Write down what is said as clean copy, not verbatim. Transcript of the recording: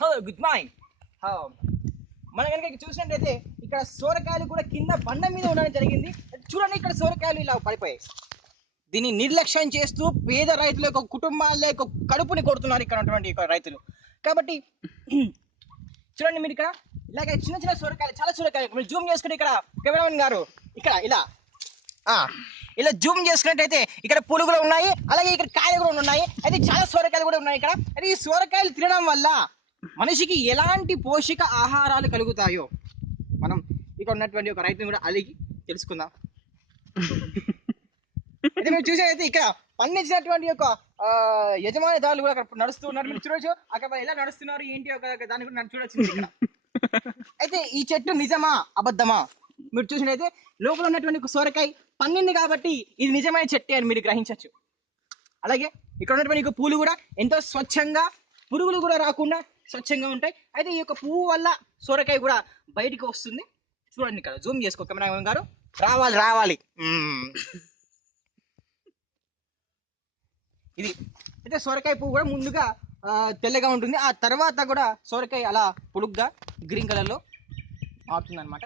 Hello, good morning. మనం కనుక చూసినట్టయితే ఇక్కడ సోరకాయలు కూడా కింద బండ మీద ఉండడం జరిగింది. చూడండి, ఇక్కడ సోరకాయలు ఇలా పడిపోయాయి. దీన్ని నిర్లక్ష్యం చేస్తూ పేద రైతుల యొక్క కుటుంబాల యొక్క కడుపుని కొడుతున్నారు ఇక్కడ ఉన్నటువంటి రైతులు. కాబట్టి చూడండి, మీరు ఇక్కడ ఇలాగ చిన్న చిన్న సోరకాయలు, చాలా సోరకాయలు మీరు జూమ్ చేసుకుంటే ఇక్కడ కెమెరామెన్ గారు ఇక్కడ ఇలా జూమ్ చేసుకున్నట్టయితే ఇక్కడ పురుగులు ఉన్నాయి, అలాగే ఇక్కడ కాయలు కూడా ఉన్నాయి. అయితే చాలా సోరకాయలు కూడా ఉన్నాయి ఇక్కడ. అయితే ఈ సోరకాయలు తినడం వల్ల మనిషికి ఎలాంటి పోషక ఆహారాలు కలుగుతాయో మనం ఇక్కడ ఉన్నటువంటి ఒక రైతుని కూడా అడిగి తెలుసుకుందాం. అయితే మీరు చూసేదైతే ఇక్కడ పండించినటువంటి యొక్క యజమానిదారులు కూడా అక్కడ నడుస్తూ ఉన్నారు. మీరు చూడొచ్చు అక్కడ ఎలా నడుస్తున్నారు ఏంటి ఒక దాన్ని కూడా చూడొచ్చు ఇక్కడ. అయితే ఈ చెట్టు నిజమా అబద్ధమా మీరు చూసినట్టయితే లోపల ఉన్నటువంటి సోరకాయ పండింది కాబట్టి ఇది నిజమైన చెట్టే అని మీరు గ్రహించవచ్చు. అలాగే ఇక్కడ ఉన్నటువంటి పూలు కూడా ఎంతో స్వచ్ఛంగా, పురుగులు కూడా రాకుండా స్వచ్ఛంగా ఉంటాయి. అయితే ఈ యొక్క పువ్వు వల్ల సోరకాయ కూడా బయటికి వస్తుంది. చూడండి, ఇక్కడ జూమ్ చేసుకో కెమెరామెన్ గారు. రావాలి. ఇది అయితే సోరకాయ పువ్వు కూడా ముందుగా తెల్లగా ఉంటుంది, ఆ తర్వాత కూడా సోరకాయ అలా పొడుగ్గా గ్రీన్ కలర్లో మారుతుంది అనమాట.